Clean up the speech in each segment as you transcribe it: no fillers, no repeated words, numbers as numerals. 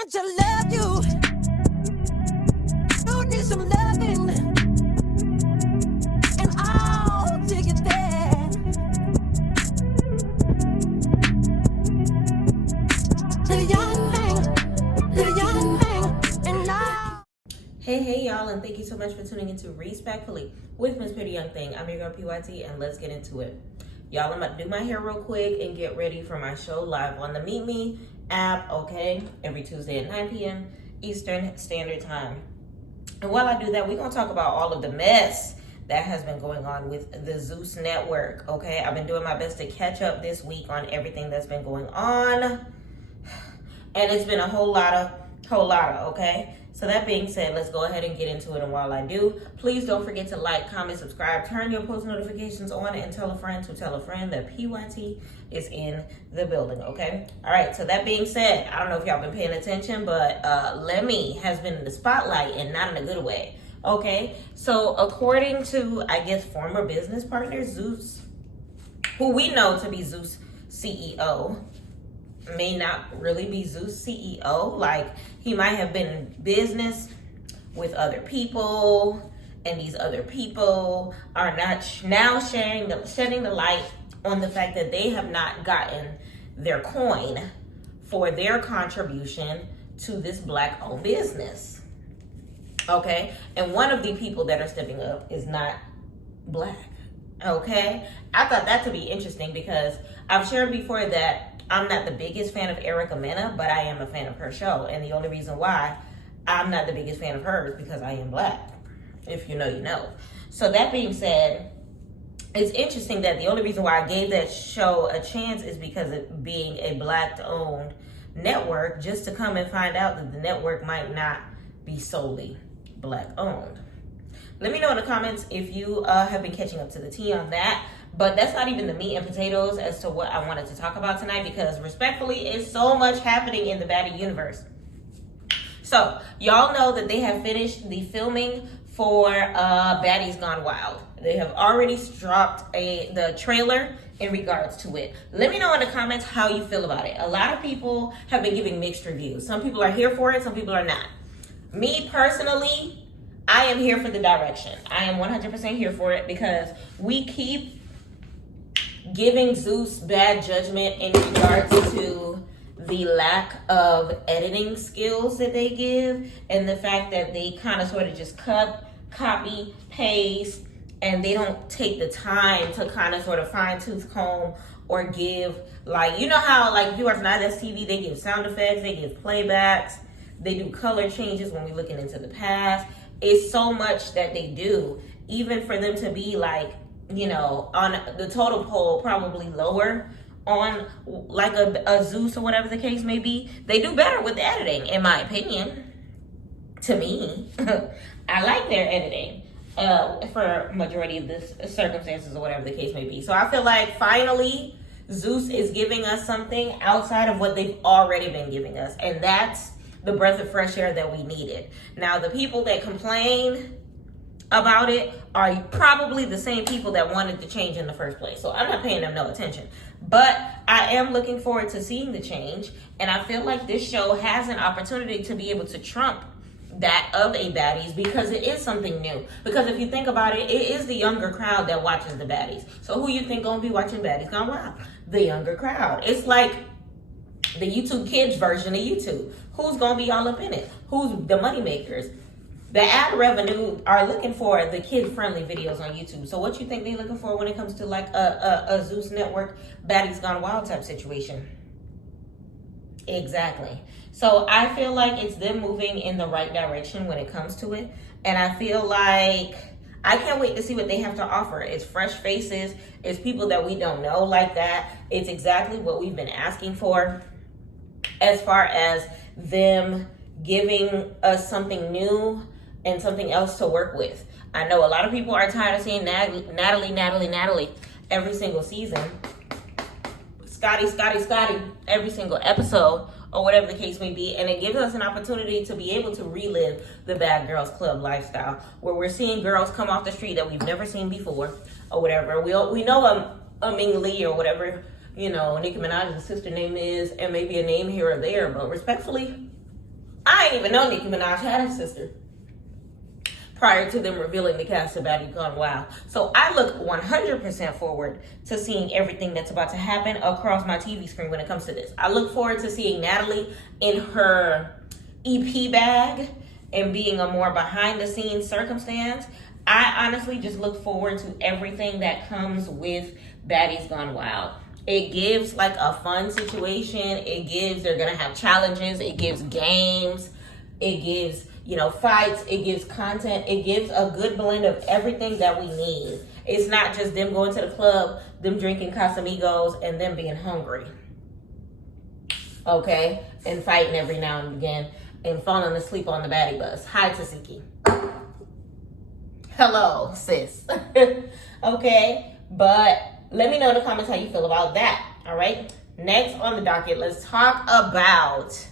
want to love you. You need some loving, and I'll take it there. The young thing, and now. Hey y'all, and thank you so much for tuning into Respectfully with Miss Pretty Young Thing. I'm your girl PYT, and let's get into it. Y'all, I'm about to do my hair real quick and get ready for my show live on the Meet Me app, okay? Every Tuesday at 9 p.m. Eastern Standard Time. And while I do that, we're going to talk about all of the mess that has been going on with the Zeus network, okay? I've been doing my best to catch up this week on everything that's been going on. And it's been a whole lot of, okay? So that being said, let's go ahead and get into it. And while I do, please don't forget to like, comment, subscribe, turn your post notifications on, and tell a friend to tell a friend that PYT is in the building, okay? All right, so that being said, I don't know if y'all been paying attention, but Lemmy has been in the spotlight, and not in a good way, okay? So according to, I guess, former business partner Zeus, who we know to be Zeus CEO, may not really be Zeus CEO. Like, he might have been in business with other people, and these other people are not now shedding the light on the fact that they have not gotten their coin for their contribution to this Black-owned business. Okay? And one of the people that are stepping up is not Black. Okay? I thought that to be interesting because I've shared before that I'm not the biggest fan of Erica Mena, but I am a fan of her show. And the only reason why I'm not the biggest fan of her is because I am Black. If you know, you know. So that being said, it's interesting that the only reason why I gave that show a chance is because of being a Black-owned network, just to come and find out that the network might not be solely Black-owned. Let me know in the comments if you have been catching up to the tea on that. But that's not even the meat and potatoes as to what I wanted to talk about tonight, because respectfully, it's so much happening in the baddie universe. So y'all know that they have finished the filming for Baddies Gone Wild. They have already dropped the trailer in regards to it. Let me know in the comments how you feel about it. A lot of people have been giving mixed reviews. Some people are here for it, some people are not. Me personally, I am here for the direction. I am 100% here for it, because we keep giving Zeus bad judgment in regards to the lack of editing skills that they give, and the fact that they kind of sort of just copy, paste, and they don't take the time to kind of sort of fine-tooth comb or give, like, you know how, like, if you watch Natalie TV, they give sound effects, they give playbacks, they do color changes when we're looking into the past. It's so much that they do, even for them to be like, you know, on the total poll, probably lower on like a Zeus or whatever the case may be. They do better with the editing, in my opinion. To me, I like their editing for majority of the circumstances or whatever the case may be. So I feel like finally Zeus is giving us something outside of what they've already been giving us, and that's the breath of fresh air that we needed. Now, the people that complain about it are probably the same people that wanted the change in the first place. So I'm not paying them no attention. But I am looking forward to seeing the change. And I feel like this show has an opportunity to be able to trump that of a baddies, because it is something new. Because if you think about it, it is the younger crowd that watches the baddies. So who you think gonna be watching Baddies Gone Wild? The younger crowd. It's like the YouTube Kids version of YouTube. Who's gonna be all up in it? Who's the money makers? The ad revenue are looking for the kid-friendly videos on YouTube. So what you think they're looking for when it comes to like a Zeus Network Baddies Gone Wild type situation? Exactly. So I feel like it's them moving in the right direction when it comes to it. And I feel like I can't wait to see what they have to offer. It's fresh faces. It's people that we don't know like that. It's exactly what we've been asking for, as far as them giving us something new and something else to work with. I know a lot of people are tired of seeing Natalie every single season. Scotty, every single episode, or whatever the case may be. And it gives us an opportunity to be able to relive the Bad Girls Club lifestyle, where we're seeing girls come off the street that we've never seen before, or whatever. We know Ming Lee or whatever, you know, Nicki Minaj's sister name is, and maybe a name here or there, but respectfully, I ain't even know Nicki Minaj had a sister prior to them revealing the cast of Baddie Gone Wild. So I look 100% forward to seeing everything that's about to happen across my TV screen when it comes to this. I look forward to seeing Natalie in her EP bag and being a more behind the scenes circumstance. I honestly just look forward to everything that comes with Baddie's Gone Wild. It gives like a fun situation. It gives, they're gonna have challenges. It gives games. It gives, you know, fights. It gives content. It gives a good blend of everything that we need. It's not just them going to the club, them drinking Casamigos, and them being hungry. Okay? And fighting every now and again and falling asleep on the baddie bus. Hi, Tasiki. Hello, sis. Okay? But let me know in the comments how you feel about that. All right? Next on the docket, let's talk about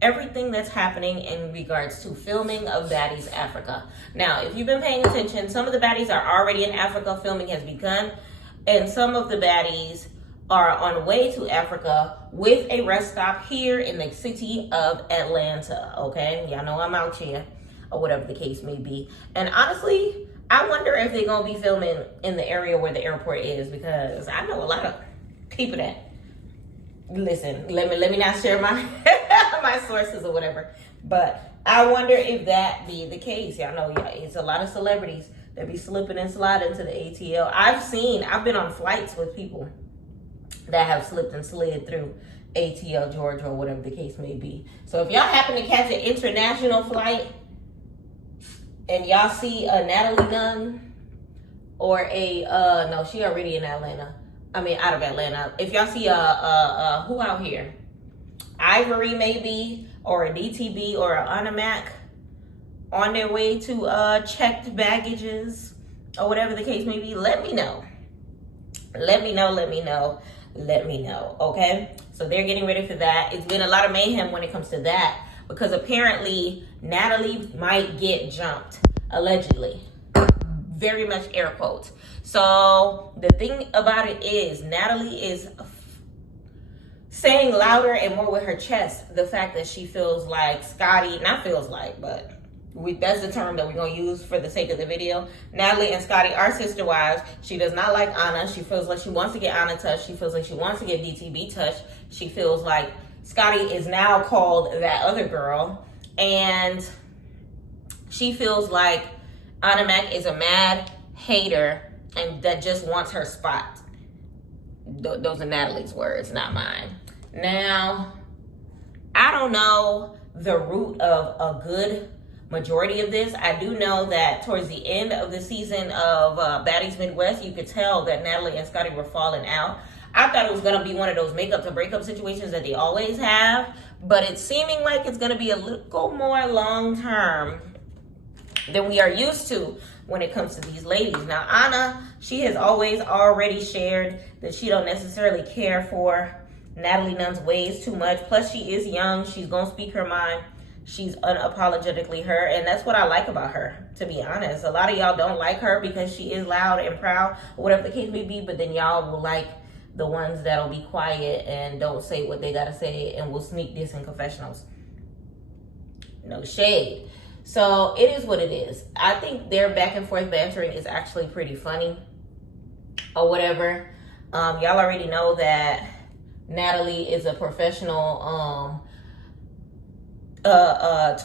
everything that's happening in regards to filming of Baddies Africa. Now, if you've been paying attention, some of the baddies are already in Africa. Filming has begun. And some of the baddies are on the way to Africa with a rest stop here in the city of Atlanta. Okay? Y'all know I'm out here, or whatever the case may be. And honestly, I wonder if they're going to be filming in the area where the airport is, because I know a lot of people that, listen, let me not share my my sources or whatever, but I wonder if that be the case. Y'all know, it's a lot of celebrities that be slipping and sliding to the ATL. I've been on flights with people that have slipped and slid through ATL Georgia or whatever the case may be. So if y'all happen to catch an international flight and y'all see a Natalie Nunn or a no, she already in Atlanta. I mean, out of Atlanta. If y'all see a who out here, Ivori maybe, or a DTB or an Ahna on their way to checked baggages or whatever the case may be, let me know. Let me know, okay? So they're getting ready for that. It's been a lot of mayhem when it comes to that, because apparently Natalie might get jumped, allegedly. Very much air quotes. So the thing about it is, Natalie is saying louder and more with her chest the fact that she feels like Scotty, not feels like, but that's the term that we're going to use for the sake of the video. Natalie and Scotty are sister wives. She does not like Ahna. She feels like she wants to get Ahna touched. She feels like she wants to get DTB touched. She feels like Scotty is now called that other girl. And she feels like Ahna is a mad hater and that just wants her spot. Those are Natalie's words, not mine. Now, I don't know the root of a good majority of this. I do know that towards the end of the season of Baddies Midwest, you could tell that Natalie and Scotty were falling out. I thought it was going to be one of those makeup to breakup situations that they always have, but it's seeming like it's going to be a little more long term than we are used to when it comes to these ladies. Now, Ahna, she has always already shared that she don't necessarily care for Natalie Nunn's ways too much. Plus, she is young. She's going to speak her mind. She's unapologetically her, and that's what I like about her, to be honest. A lot of y'all don't like her because she is loud and proud, or whatever the case may be, but then y'all will like the ones that'll be quiet and don't say what they gotta say and will sneak this in confessionals. No shade. So it is what it is. I think their back and forth bantering is actually pretty funny, or whatever. Y'all already know that Natalie is a professional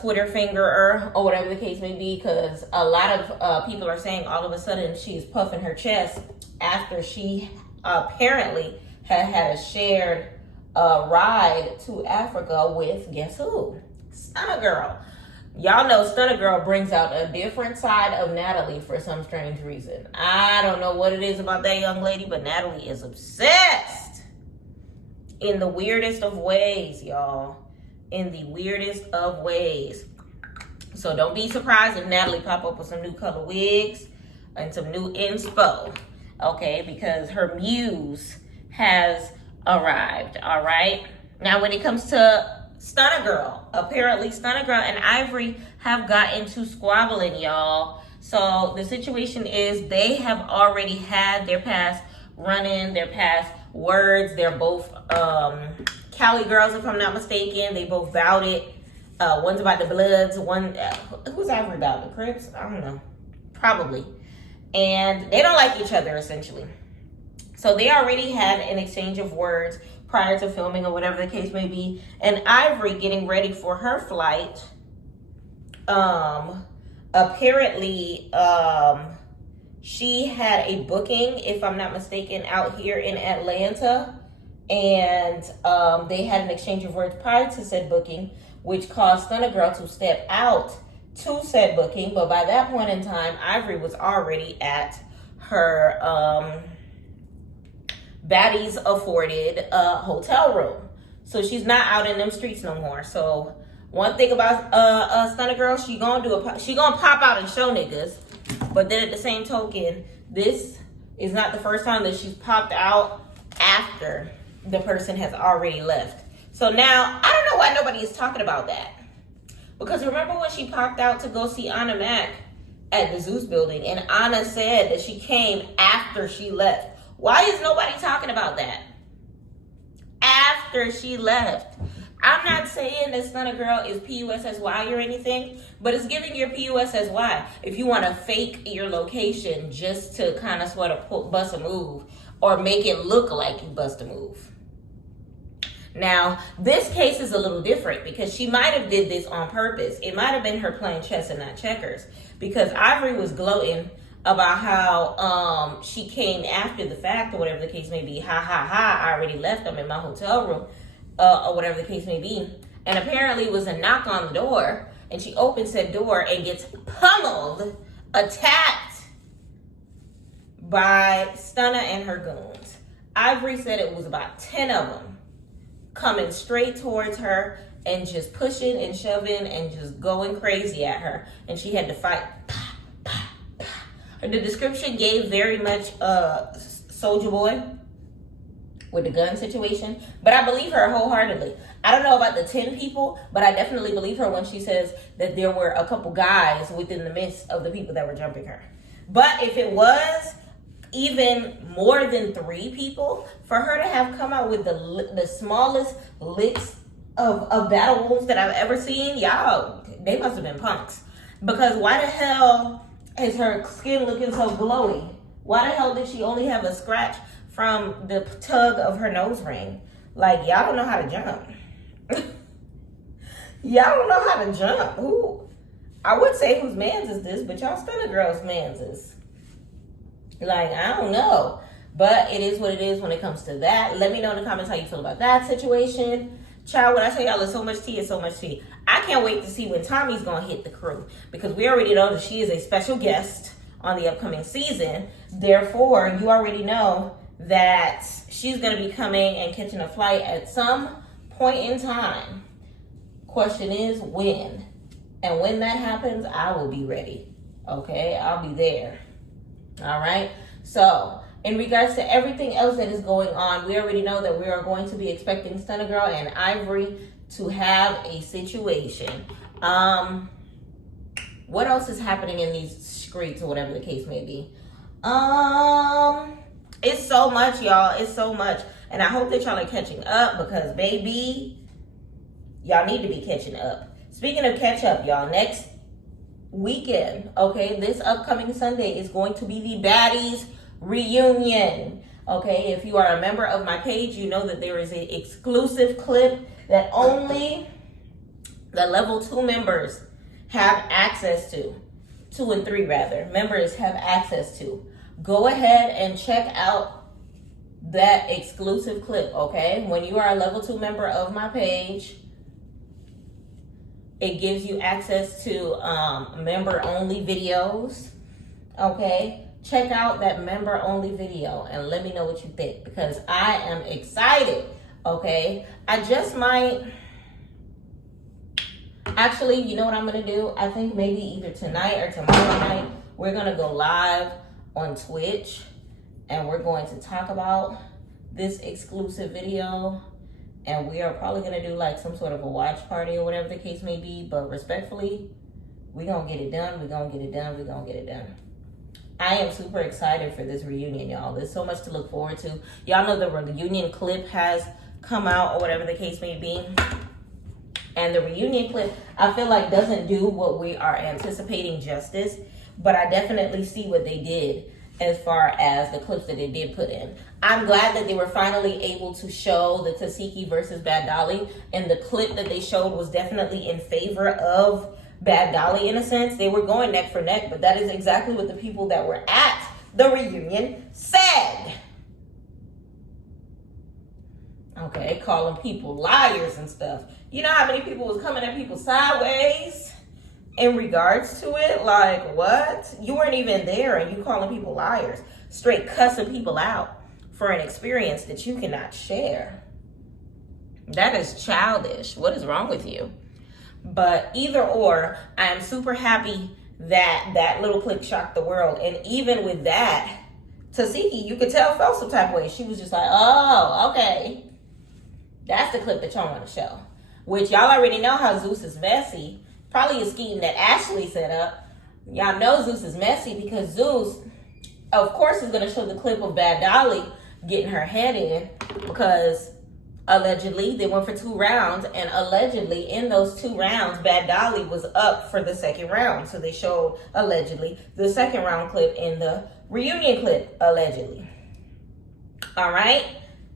Twitter fingerer, or whatever the case may be, because a lot of people are saying all of a sudden she's puffing her chest after she apparently had a shared ride to Africa with, guess who? Stunna Girl. Y'all know Stunna Girl brings out a different side of Natalie for some strange reason. I don't know what it is about that young lady, but Natalie is obsessed in the weirdest of ways, y'all. In the weirdest of ways. So don't be surprised if Natalie pop up with some new color wigs and some new inspo, okay? Because her muse has arrived, all right? Now, when it comes to Stunna Girl, apparently Stunna Girl and Ivori have got into squabbling, y'all. So the situation is they have already had their past run-in, their past words. They're both Cali girls, if I'm not mistaken. They both vowed it. One's about the Bloods. One, who's Ivori about? The Crips? I don't know. Probably. And they don't like each other, essentially. So they already had an exchange of words prior to filming or whatever the case may be. And Ivori getting ready for her flight. Apparently, she had a booking, if I'm not mistaken, out here in Atlanta. And they had an exchange of words prior to said booking, which caused Stunna Girl to step out to said booking. But by that point in time, Ivori was already at her baddies afforded hotel room. So she's not out in them streets no more. So one thing about Stunna Girl, she gonna pop out and show niggas. But then at the same token, this is not the first time that she's popped out after the person has already left. So now, I don't know why nobody is talking about that. Because remember when she popped out to go see Ahna Mac at the Zeus building, and Ahna said that she came after she left. Why is nobody talking about that? After she left. I'm not saying that Stunna Girl is PUSSY or anything, but it's giving your PUSSY. If you want to fake your location just to kind of sort of bust a move or make it look like you bust a move. Now, this case is a little different because she might have did this on purpose. It might have been her playing chess and not checkers, because Ivori was gloating about how she came after the fact or whatever the case may be. Ha ha ha, I already left. I'm in my hotel room or whatever the case may be. And apparently it was a knock on the door, and she opens that door and gets pummeled, attacked by Stunna and her goons. Ivori said it was about 10 of them coming straight towards her and just pushing and shoving and just going crazy at her. And she had to fight. The description gave very much Soulja Boy with the gun situation, but I believe her wholeheartedly. I don't know about the 10 people, but I definitely believe her when she says that there were a couple guys within the midst of the people that were jumping her. But if it was even more than 3 people, for her to have come out with the smallest licks of battle wounds that I've ever seen, y'all, they must have been punks. Because why the hell is her skin looking so glowy? Why the hell did she only have a scratch from the tug of her nose ring? Like, y'all don't know how to jump. Y'all don't know how to jump. Who? I would say whose mans is this, but y'all Stunna Girl's mans is. Like, I don't know. But it is what it is when it comes to that. Let me know in the comments how you feel about that situation. Child, when I say y'all there's so much tea, it's so much tea. I can't wait to see when Tommy's going to hit the crew. Because we already know that she is a special guest on the upcoming season. Therefore, you already know that she's going to be coming and catching a flight at some point in time. Question is, when? And when that happens, I will be ready. Okay? I'll be there. All right? So, in regards to everything else that is going on, we already know that we are going to be expecting Stunna Girl and Ivori to have a situation. What else is happening in these streets or whatever the case may be? It's so much, y'all. It's so much. And I hope that y'all are catching up because, baby, y'all need to be catching up. Speaking of catch up, y'all, next weekend, okay, this upcoming Sunday is going to be the Baddies reunion. Okay, if you are a member of my page, you know that there is an exclusive clip that only the level 2 members have access to. 2 and 3 rather, members have access to. Go ahead and check out that exclusive clip, okay? When you are a level 2 member of my page, it gives you access to member-only videos, okay? Check out that member-only video and let me know what you think because I am excited, okay? I just might... Actually, you know what I'm going to do? I think maybe either tonight or tomorrow night, we're going to go live on Twitch and we're going to talk about this exclusive video. And we are probably going to do like some sort of a watch party or whatever the case may be. But respectfully, we're going to get it done. We're going to get it done. We're going to get it done. I am super excited for this reunion, y'all. There's so much to look forward to. Y'all know the reunion clip has come out or whatever the case may be. And the reunion clip, I feel like doesn't do what we are anticipating justice, but I definitely see what they did as far as the clips that they did put in. I'm glad that they were finally able to show the Teaaa versus Bad Dolly, and the clip that they showed was definitely in favor of Bad Dolly in a sense. They were going neck for neck, but that is exactly what the people that were at the reunion said. Okay, calling people liars and stuff. You know how many people was coming at people sideways in regards to it? Like, what? You weren't even there and you calling people liars. Straight cussing people out for an experience that you cannot share. That is childish. What is wrong with you? But either or, I am super happy that that little clip shocked the world. And even with that, Teaaa, you could tell, felt some type of way. She was just like, oh, okay. That's the clip that y'all want to show. Which y'all already know how Zeus is messy. Probably a scheme that Ashley set up. Y'all know Zeus is messy because Zeus, of course, is going to show the clip of Bad Dolly getting her head in because allegedly they went for 2 rounds, and allegedly in those 2 rounds, Bad Dolly was up for the second round. So they showed allegedly the second round clip in the reunion clip, allegedly. All right.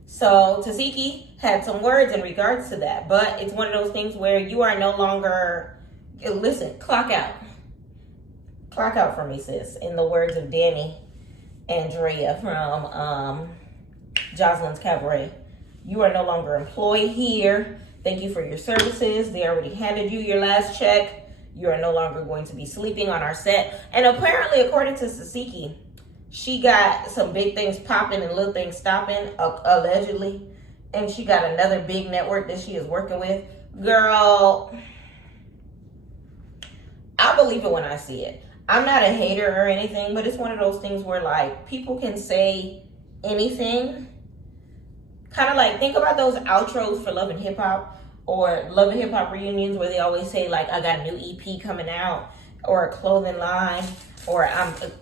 So Teaaa had some words in regards to that, but it's one of those things where you are no longer, listen, clock out. Clock out for me, sis. In the words of Danny Andrea from Jocelyn's Cabaret. You are no longer employed here. Thank you for your services. They already handed you your last check. You are no longer going to be sleeping on our set. And apparently, according to Teaaa, she got some big things popping and little things stopping, allegedly. And she got another big network that she is working with. Girl, I believe it when I see it. I'm not a hater or anything, but it's one of those things where, like, people can say anything. Kind of like, think about those outros for Love and Hip Hop or Love and Hip Hop reunions where they always say, like, I got a new EP coming out, or a clothing line, or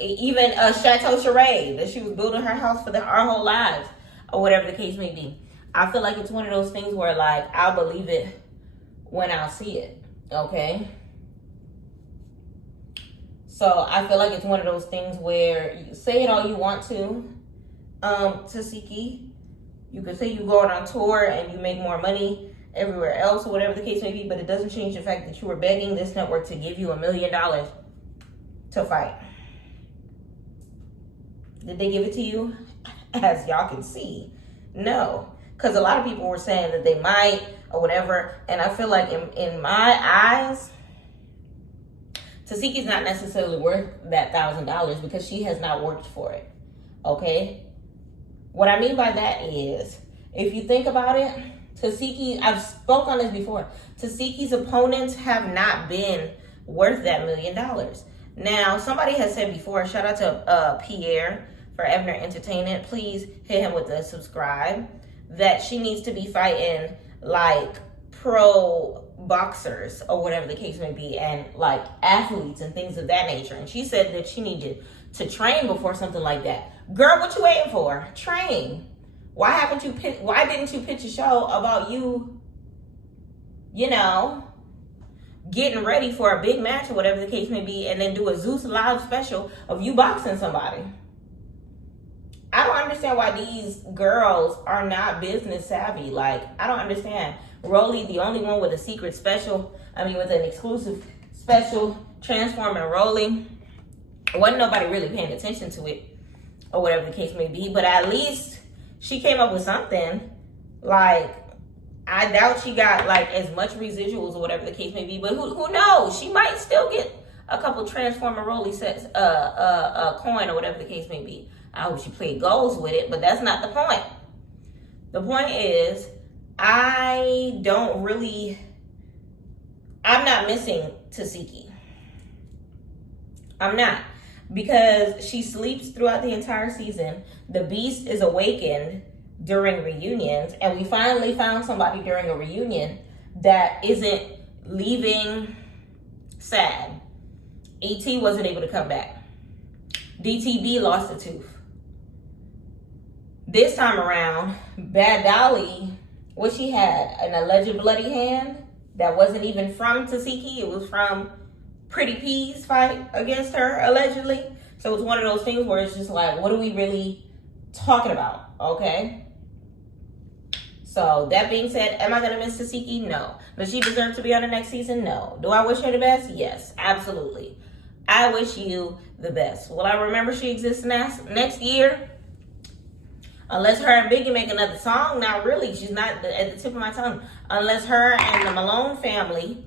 even a Chateau Charade that she was building her house for our whole lives, or whatever the case may be. I feel like it's one of those things where, like, I'll believe it when I'll see it, okay? So I feel like it's one of those things where you say it all you want to Teaaa. You could say you go out on tour and you make more money everywhere else or whatever the case may be, but it doesn't change the fact that you were begging this network to give you $1 million to fight. Did they give it to you? As y'all can see, no. Because a lot of people were saying that they might or whatever. And I feel like in my eyes, Teaaa's not necessarily worth that $1,000 because she has not worked for it. Okay? What I mean by that is, if you think about it, Teaaa, I've spoke on this before, Teaaa's opponents have not been worth that $1 million. Now, somebody has said before, shout out to Pierre for Evner Entertainment, please hit him with a subscribe, that she needs to be fighting like pro boxers or whatever the case may be, and like athletes and things of that nature. And she said that she needed to train before something like that. Girl, what you waiting for? Train. Why didn't you pitch a show about you, getting ready for a big match or whatever the case may be, and then do a Zeus live special of you boxing somebody? I don't understand why these girls are not business savvy. Like, I don't understand. Rolly, the only one with a secret special, with an exclusive special, transforming Rolly. Wasn't nobody really paying attention to it or whatever the case may be, but at least she came up with something. Like, I doubt she got like as much residuals or whatever the case may be, but who knows? She might still get a couple transformer Rolly sets, a coin or whatever the case may be. I hope she played goals with it, but that's not the point. The point is, I'm not missing Teaaa. I'm not. Because she sleeps throughout the entire season. The beast is awakened during reunions, and we finally found somebody during a reunion that isn't leaving sad. E.T. wasn't able to come back. DTB lost a tooth. This time around, Bad Dolly, what she had, an alleged bloody hand that wasn't even from Teaaa. It was from Pretty P's fight against her, allegedly. So it's one of those things where it's just like, what are we really talking about? Okay. So that being said, am I going to miss Teaaa? No. Does she deserve to be on the next season? No. Do I wish her the best? Yes, absolutely. I wish you the best. Will I remember she exists next year? Unless her and Biggie make another song. Not really. She's not at the tip of my tongue. Unless her and the Malone family,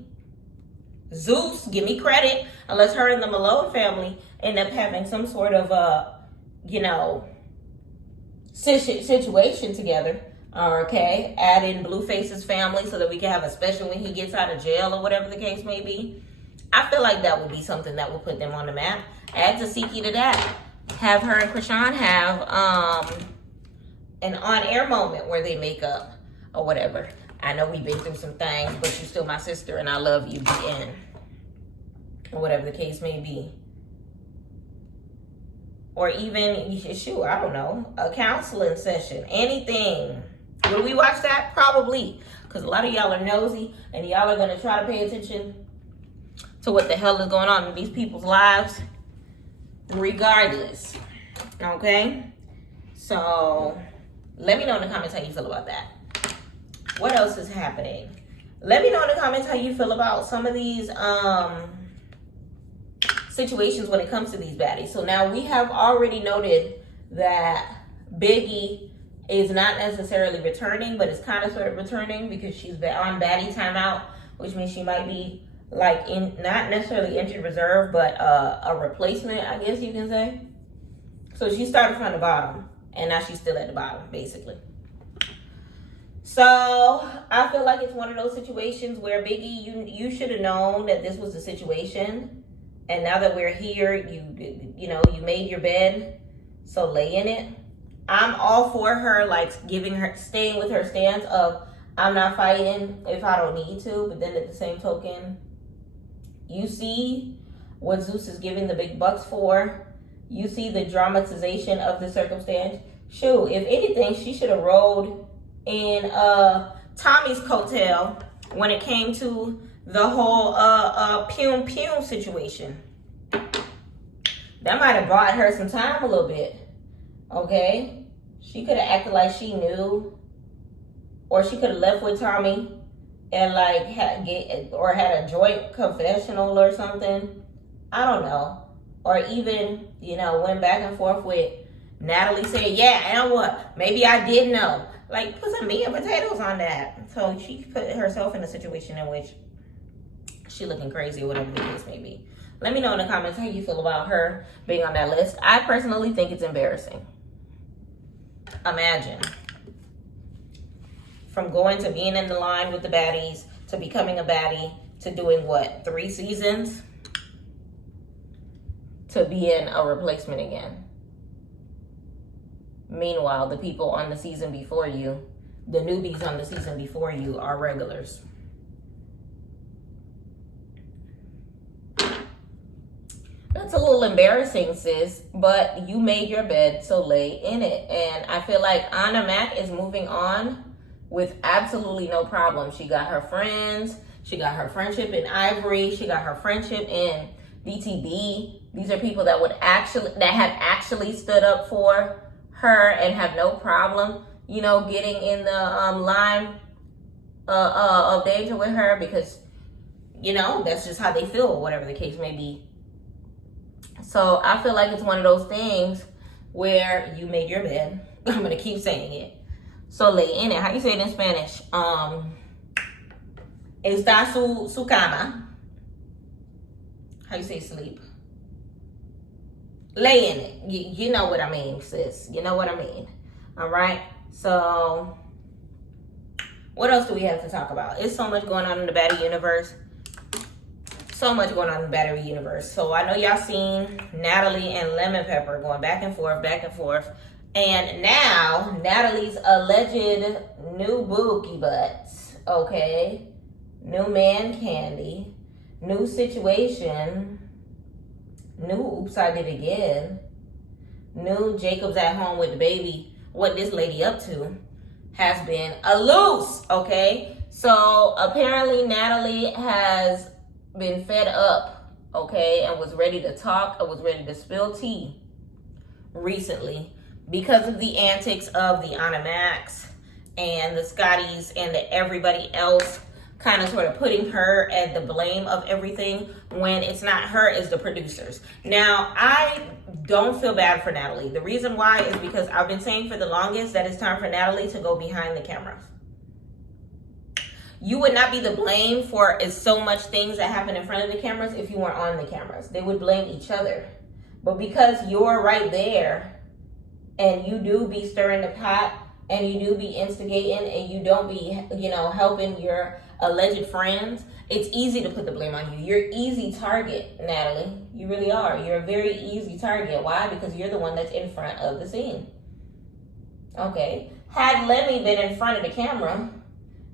Zeus, give me credit. Unless her and the Malone family end up having some sort of situation together. Okay, add in Blueface's family so that we can have a special when he gets out of jail or whatever the case may be. I feel like that would be something that would put them on the map. Add Teaaa to that. Have her and Krishan have an on-air moment where they make up or whatever. I know we've been through some things, but you're still my sister and I love you, the end. Or whatever the case may be. Or even, shoot, I don't know, a counseling session, anything. Will we watch that? Probably. Because a lot of y'all are nosy and y'all are going to try to pay attention to what the hell is going on in these people's lives regardless. Okay? So, let me know in the comments how you feel about that. What else is happening? Let me know in the comments how you feel about some of these situations when it comes to these baddies. So now we have already noted that Biggie is not necessarily returning, but is kind of sort of returning because she's on baddie timeout, which means she might be like in not necessarily injured reserve, but a replacement, I guess you can say. So she started from the bottom, and now she's still at the bottom, basically. So I feel like it's one of those situations where Biggie, you should have known that this was the situation, and now that we're here, you made your bed, so lay in it. I'm all for her, like staying with her stance of I'm not fighting if I don't need to, but then at the same token, you see what Zeus is giving the big bucks for. You see the dramatization of the circumstance. Shoot, if anything, she should have rolled in Tommy's coattail when it came to the whole Pum Pum situation. That might have bought her some time a little bit. Okay? She could have acted like she knew. Or she could have left with Tommy and like had a joint confessional or something. I don't know. Or even, went back and forth with Natalie saying, yeah, and what? Maybe I did know. Like, put some meat and potatoes on that. So she put herself in a situation in which she looking crazy or whatever the case may be. Let me know in the comments how you feel about her being on that list. I personally think it's embarrassing. Imagine. From going to being in the line with the baddies, to becoming a baddie, to doing what, 3 seasons? To being a replacement again. Meanwhile, the people on the season before you, the newbies on the season before you are regulars. That's a little embarrassing, sis, but you made your bed, so lay in it. And I feel like Ahna Mac is moving on with absolutely no problem. She got her friends. She got her friendship in Ivori. She got her friendship in DTB. These are people that have actually stood up for her and have no problem, getting in the line of danger with her because, that's just how they feel or whatever the case may be. So I feel like it's one of those things where you made your bed. I'm going to keep saying it. So lay in it. How you say it in Spanish? Está su cama. How you say sleep? Lay in it. You know what I mean, sis. You know what I mean. All right. So what else do we have to talk about? It's so much going on in the baddie universe. So much going on in the baddie universe. So I know y'all seen Natalie and Lemon Pepper going back and forth, back and forth. And now Natalie's alleged new bookie butts. Okay. New man candy. New situation. New oops, I did again. knew Jacob's at home with the baby, what this lady up to has been a loose, okay? So apparently Natalie has been fed up, okay, and was ready to talk and was ready to spill tea recently because of the antics of the Ahna Max and the Scotties and the everybody else kind of sort of putting her at the blame of everything when it's not her, it's the producers. Now, I don't feel bad for Natalie. The reason why is because I've been saying for the longest that it's time for Natalie to go behind the cameras. You would not be the blame for so much things that happen in front of the cameras if you weren't on the cameras. They would blame each other. But because you're right there and you do be stirring the pot and you do be instigating and you don't be, helping your alleged friends, it's easy to put the blame on you. You're an easy target, Natalie. You really are. You're a very easy target. Why? Because you're the one that's in front of the scene. Okay. Had Lemmy been in front of the camera,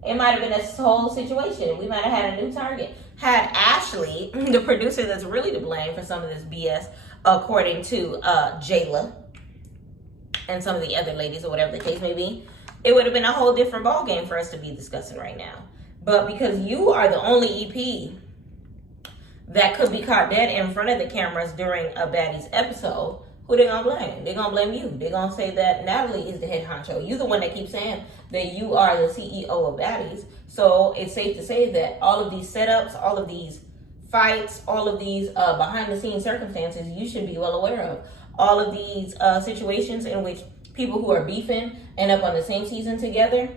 it might have been a whole situation. We might have had a new target. Had Ashley, the producer that's really to blame for some of this BS, according to Jayla and some of the other ladies or whatever the case may be, it would have been a whole different ball game for us to be discussing right now. But because you are the only EP that could be caught dead in front of the cameras during a Baddies episode, who they gonna blame? They gonna blame you. They gonna say that Natalie is the head honcho. You the one that keeps saying that you are the CEO of Baddies. So it's safe to say that all of these setups, all of these fights, all of these behind the scenes circumstances, you should be well aware of. All of these situations in which people who are beefing end up on the same season together,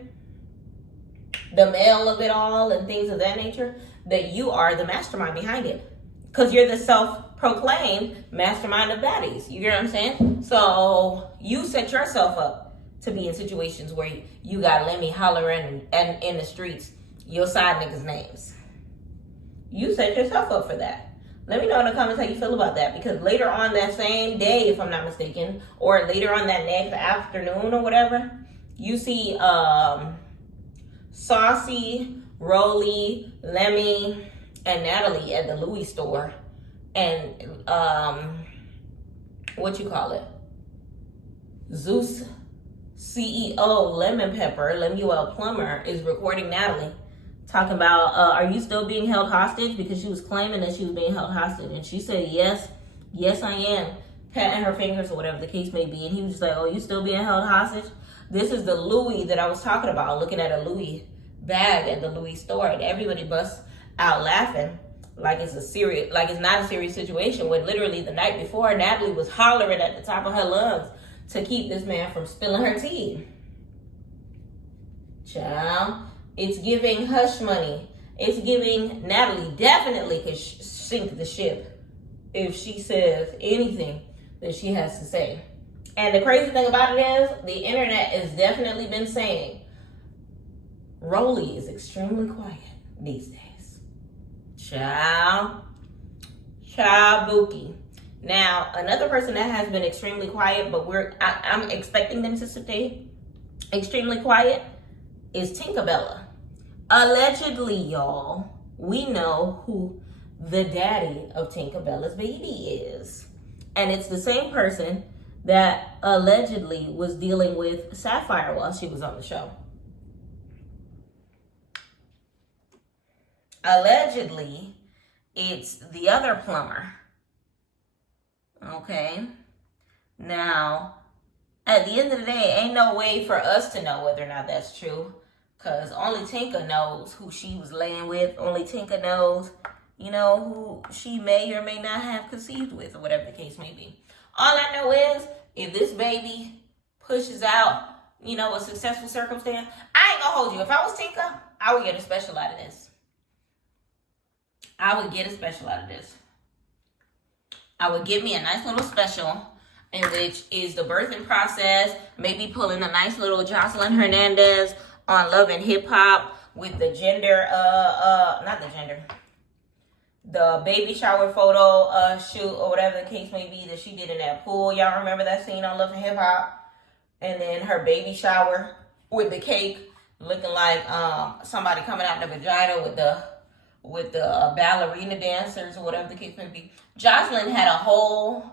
the male of it all and things of that nature, that you are the mastermind behind it. Because you're the self-proclaimed mastermind of Baddies. You get what I'm saying? So you set yourself up to be in situations where you got Lemmy hollering and in the streets your side niggas' names. You set yourself up for that. Let me know in the comments how you feel about that, because later on that same day, if I'm not mistaken, or later on that next afternoon or whatever, you see Saucy, Rolly, Lemmy, and Natalie at the Louis store, and Zeus CEO Lemon Pepper, Lemuel Plummer, is recording Natalie talking about, are you still being held hostage? Because she was claiming that she was being held hostage. And she said, yes, I am. Patting her fingers or whatever the case may be. And he was just like, oh, you still being held hostage? This is the Louis that I was talking about, looking at a Louis bag at the Louis store. And everybody busts out laughing like it's not a serious situation, when literally the night before, Natalie was hollering at the top of her lungs to keep this man from spilling her tea. Child. It's giving hush money. It's giving Natalie definitely could sink the ship if she says anything that she has to say. And the crazy thing about it is, the internet has definitely been saying Rolly is extremely quiet these days. Child Bookie. Now, another person that has been extremely quiet, but I'm expecting them to stay extremely quiet, is Tinkerbella. Allegedly, y'all, we know who the daddy of Tinkerbella's baby is. And it's the same person that allegedly was dealing with Sapphire while she was on the show. Allegedly, it's the other plumber. Okay? Now, at the end of the day, ain't no way for us to know whether or not that's true. Because only Tinka knows who she was laying with. Only Tinka knows, who she may or may not have conceived with, or whatever the case may be. All I know is, if this baby pushes out, a successful circumstance, I ain't gonna hold you. If I was Tinka, I would get a special out of this. I would give me a nice little special, in which is the birthing process, maybe pulling a nice little Jocelyn Hernandez on Love and Hip Hop with the the baby shower photo shoot or whatever the case may be that she did in that pool. Y'all remember that scene on Love and Hip Hop? And then her baby shower with the cake looking like somebody coming out of the vagina with the ballerina dancers or whatever the case may be. Jocelyn had a whole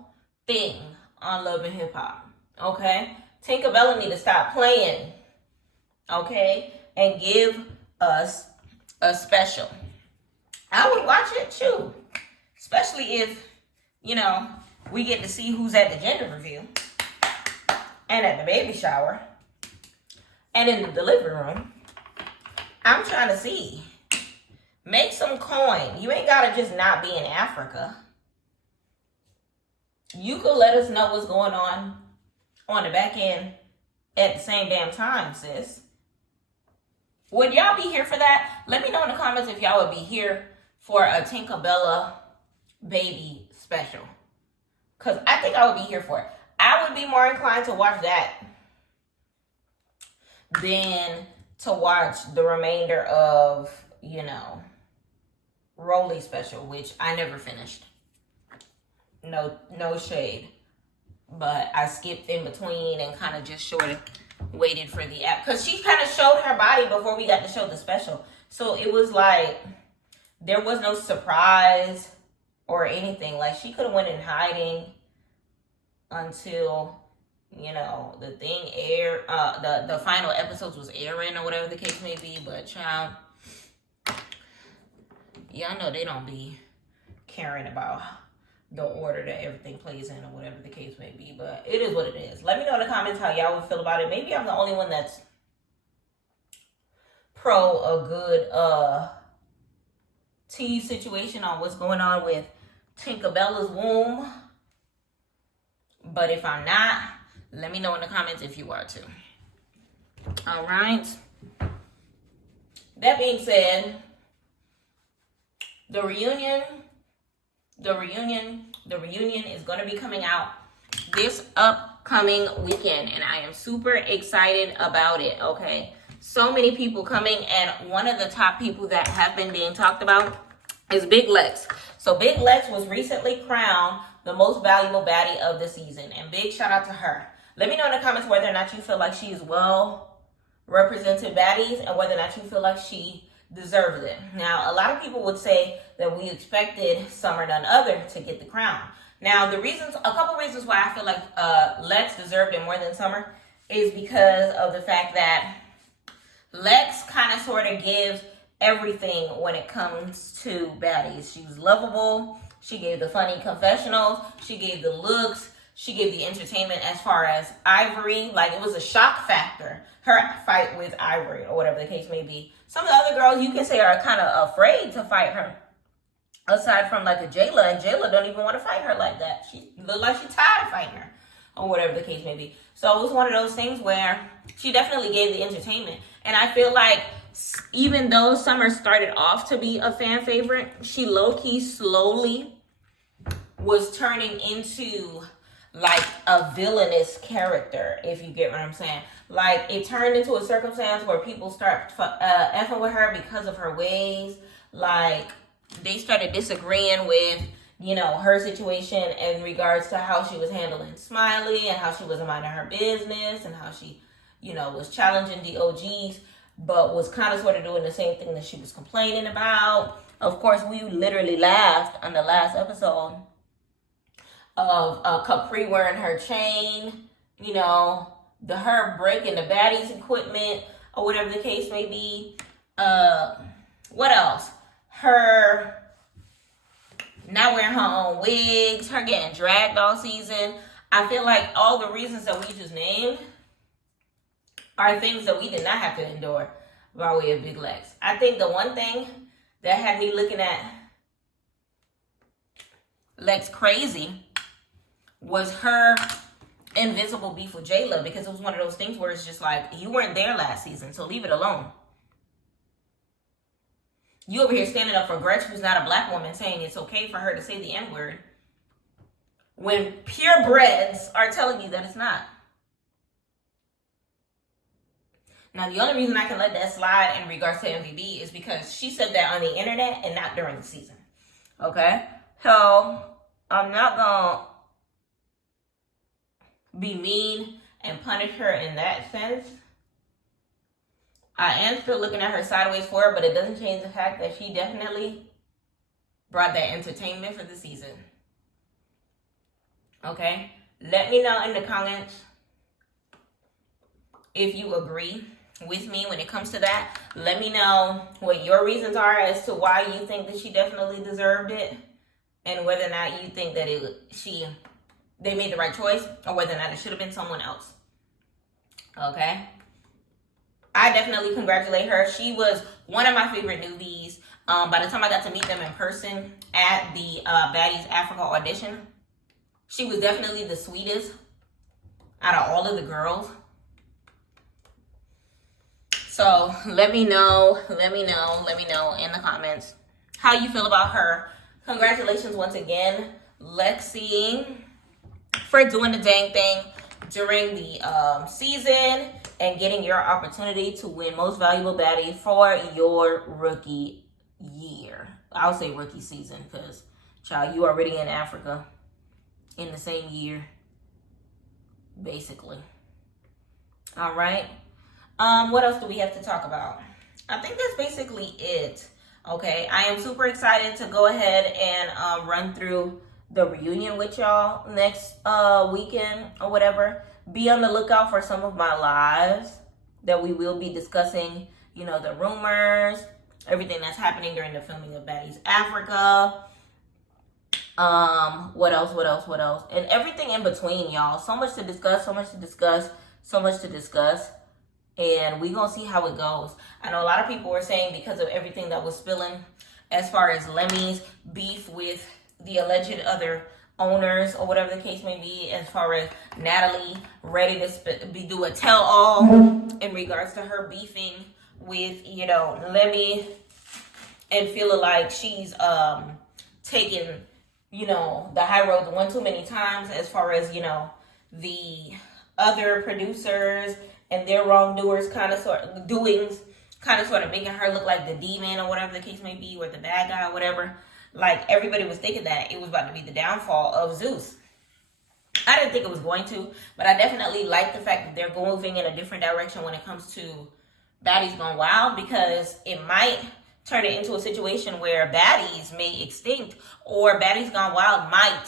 thing on Love and Hip Hop. Okay? Tinkerbella need to stop playing. Okay? And give us a special. I would watch it too. Especially if, we get to see who's at the gender reveal. And at the baby shower. And in the delivery room. I'm trying to see. Make some coin. You ain't gotta just not be in Africa. You could let us know what's going on the back end at the same damn time, sis. Would y'all be here for that? Let me know in the comments if y'all would be here for a Tinkerbella baby special. Because I think I would be here for it. I would be more inclined to watch that than to watch the remainder of, Rolly special, which I never finished. No shade. But I skipped in between and kind of just waited for the app. Because she kind of showed her body before we got to show the special. So it was like, there was no surprise or anything. Like, she could have went in hiding until, the thing aired. The final episodes was airing or whatever the case may be. But, child, y'all know they don't be caring about the order that everything plays in or whatever the case may be. But it is what it is. Let me know in the comments how y'all would feel about it. Maybe I'm the only one that's pro a good tea situation on what's going on with Tinkerbella's womb. But if I'm not, let me know in the comments if you are too. All right. That being said, the reunion is going to be coming out this upcoming weekend, and I am super excited about it. Okay, so many people coming, and one of the top people that have been being talked about is Big Lex. So Big Lex was recently crowned the most valuable baddie of the season, and big shout out to her. Let me know in the comments whether or not you feel like she is well represented baddies and whether or not you feel like she deserves it. Now, a lot of people would say that we expected Summer None Other to get the crown. Now, a couple reasons why I feel like Lex deserved it more than Summer is because of the fact that Lex kind of sort of gives everything when it comes to baddies. She's lovable. She gave the funny confessionals. She gave the looks. She gave the entertainment as far as Ivori. Like, it was a shock factor, her fight with Ivori or whatever the case may be. Some of the other girls you can say are kind of afraid to fight her. Aside from like a Jayla, and Jayla don't even want to fight her like that. She looked like she's tired of fighting her or whatever the case may be. So it was one of those things where she definitely gave the entertainment. And I feel like even though Summer started off to be a fan favorite, she low-key slowly was turning into like a villainous character, if you get what I'm saying. Like, it turned into a circumstance where people start effing with her because of her ways. Like, they started disagreeing with, her situation in regards to how she was handling Smiley and how she wasn't minding her business and how she, was challenging the OGs, but was kind of sort of doing the same thing that she was complaining about. Of course, we literally laughed on the last episode of Capri wearing her chain, her breaking the baddies equipment or whatever the case may be. What else? Her not wearing her own wigs, her getting dragged all season. I feel like all the reasons that we just named are things that we did not have to endure by way of Big Lex. I think the one thing that had me looking at Lex crazy was her invisible beef with Jayla, because it was one of those things where it's just like, you weren't there last season, so leave it alone. You over here standing up for Gretch, who's not a black woman, saying it's okay for her to say the N-word, when purebreds are telling you that it's not. Now, the only reason I can let that slide in regards to MVB is because she said that on the internet and not during the season. Okay? So, I'm not going to be mean and punish her in that sense. I am still looking at her sideways for her, but it doesn't change the fact that she definitely brought that entertainment for the season. Okay? Let me know in the comments if you agree with me when it comes to that. Let me know what your reasons are as to why you think that she definitely deserved it, and whether or not you think that they made the right choice, or whether or not it should have been someone else. Okay? I definitely congratulate her. She was one of my favorite newbies. By the time I got to meet them in person at the Baddies Africa audition, she was definitely the sweetest out of all of the girls. So let me know in the comments how you feel about her. Congratulations once again, Lexi, for doing the dang thing during the season and getting your opportunity to win Most Valuable Baddie for your rookie year. I'll say rookie season because, child, you already in Africa in the same year, basically. All right. What else do we have to talk about? I think that's basically it. Okay, I am super excited to go ahead and run through the reunion with y'all next weekend or whatever. Be on the lookout for some of my lives that we will be discussing, you know, the rumors, everything that's happening during the filming of Baddies Africa. What else? And everything in between, y'all. So much to discuss. And we gonna see how it goes. I know a lot of people were saying because of everything that was spilling as far as Lemmy's beef with the alleged other owners or whatever the case may be, as far as Natalie ready to do a tell-all in regards to her beefing with, you know, Lemmy, and feeling like she's taken, you know, the high road one too many times as far as, you know, the other producers and their wrongdoers kind of sort of making her look like the demon or whatever the case may be, or the bad guy or whatever. Like, everybody was thinking that it was about to be the downfall of Zeus. I didn't think it was going to, but I definitely like the fact that they're moving in a different direction when it comes to Baddies Gone Wild, because it might turn it into a situation where Baddies may extinct, or Baddies Gone Wild might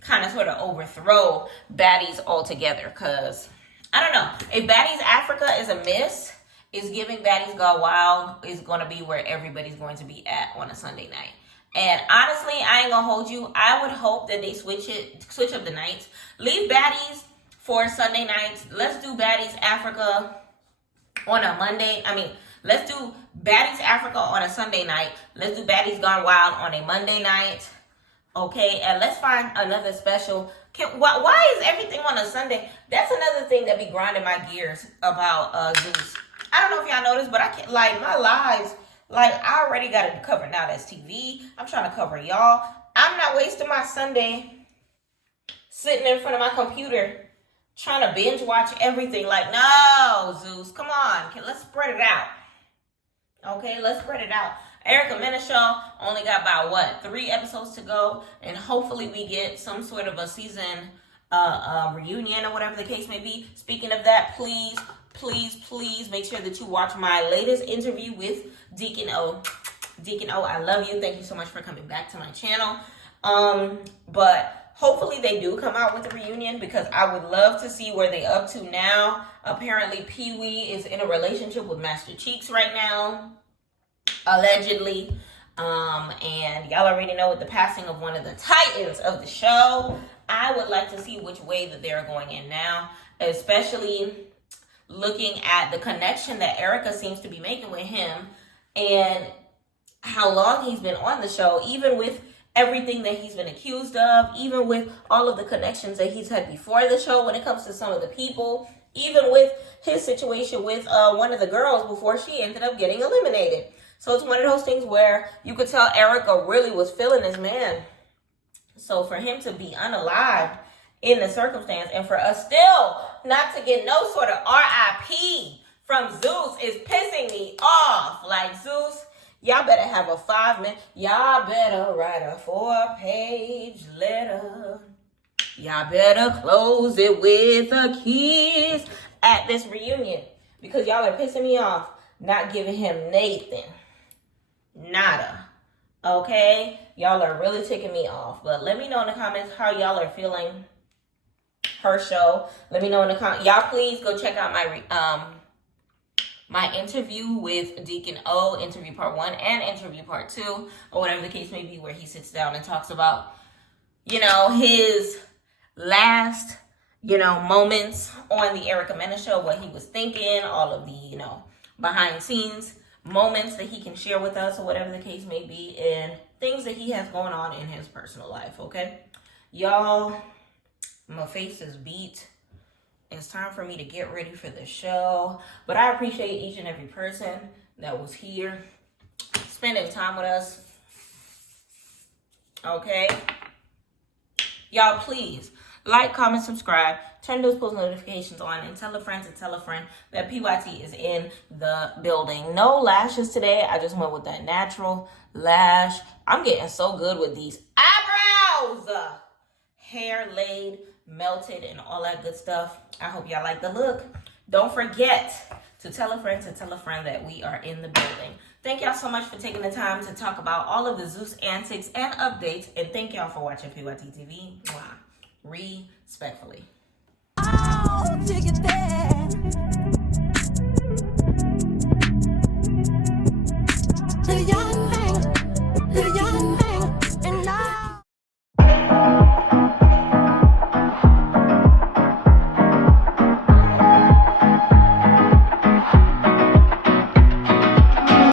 kind of sort of overthrow Baddies altogether. Because I don't know, if Baddies Africa is a miss, is giving Baddies Gone Wild is going to be where everybody's going to be at on a Sunday night. And honestly, I ain't gonna hold you. I would hope that they switch up the nights. Leave Baddies for Sunday nights. Let's do Baddies Africa on a Monday. Let's do Baddies Africa on a Sunday night. Let's do Baddies Gone Wild on a Monday night. Okay, and let's find another special. Why is everything on a Sunday? That's another thing that be grinding my gears about Zeus. I don't know if y'all noticed, but I can't, like, my lives, like, I already got it covered now. That's TV. I'm trying to cover y'all. I'm not wasting my Sunday sitting in front of my computer trying to binge watch everything. Like, no, Zeus, come on. Let's spread it out. Okay, let's spread it out. Erica Meneshaw only got about, 3 episodes to go. And hopefully we get some sort of a season reunion or whatever the case may be. Speaking of that, please make sure that you watch my latest interview with Deacon O. Deacon O, I love you. Thank you so much for coming back to my channel. But hopefully they do come out with a reunion, because I would love to see where they up to now. Apparently Pee-wee is in a relationship with Master Cheeks right now, allegedly. And y'all already know, with the passing of one of the titans of the show, I would like to see which way that they're going in now, especially looking at the connection that Erica seems to be making with him and how long he's been on the show, even with everything that he's been accused of, even with all of the connections that he's had before the show when it comes to some of the people, even with his situation with one of the girls before she ended up getting eliminated. So it's one of those things where you could tell Erica really was feeling this man. So for him to be unalived in the circumstance, and for us still not to get no sort of RIP from Zeus, is pissing me off. Like, Zeus, y'all better have a 5-minute, y'all better write a 4-page letter. Y'all better close it with a kiss at this reunion, because y'all are pissing me off, not giving him Nathan. Nada. Okay? Y'all are really ticking me off. But let me know in the comments how y'all are feeling her show. Let me know in the comments. Y'all please go check out my interview with Deacon O, interview part 1 and interview part 2, or whatever the case may be, where he sits down and talks about, his last, moments on the Erica Mena show, what he was thinking, all of the, behind the scenes moments that he can share with us, or whatever the case may be, and things that he has going on in his personal life, okay? Y'all, my face is beat. It's time for me to get ready for the show. But I appreciate each and every person that was here, spending time with us. Okay? Y'all, please like, comment, subscribe, turn those post notifications on, and tell a friend that PYT is in the building. No lashes today. I just went with that natural lash. I'm getting so good with these eyebrows. Hair laid, melted, and all that good stuff. I hope y'all like the look. Don't forget to tell a friend that we are in the building. Thank y'all so much for taking the time to talk about all of the Zeus antics and updates, and thank y'all for watching PYT TV. Mwah. Respectfully. Oh, take it there.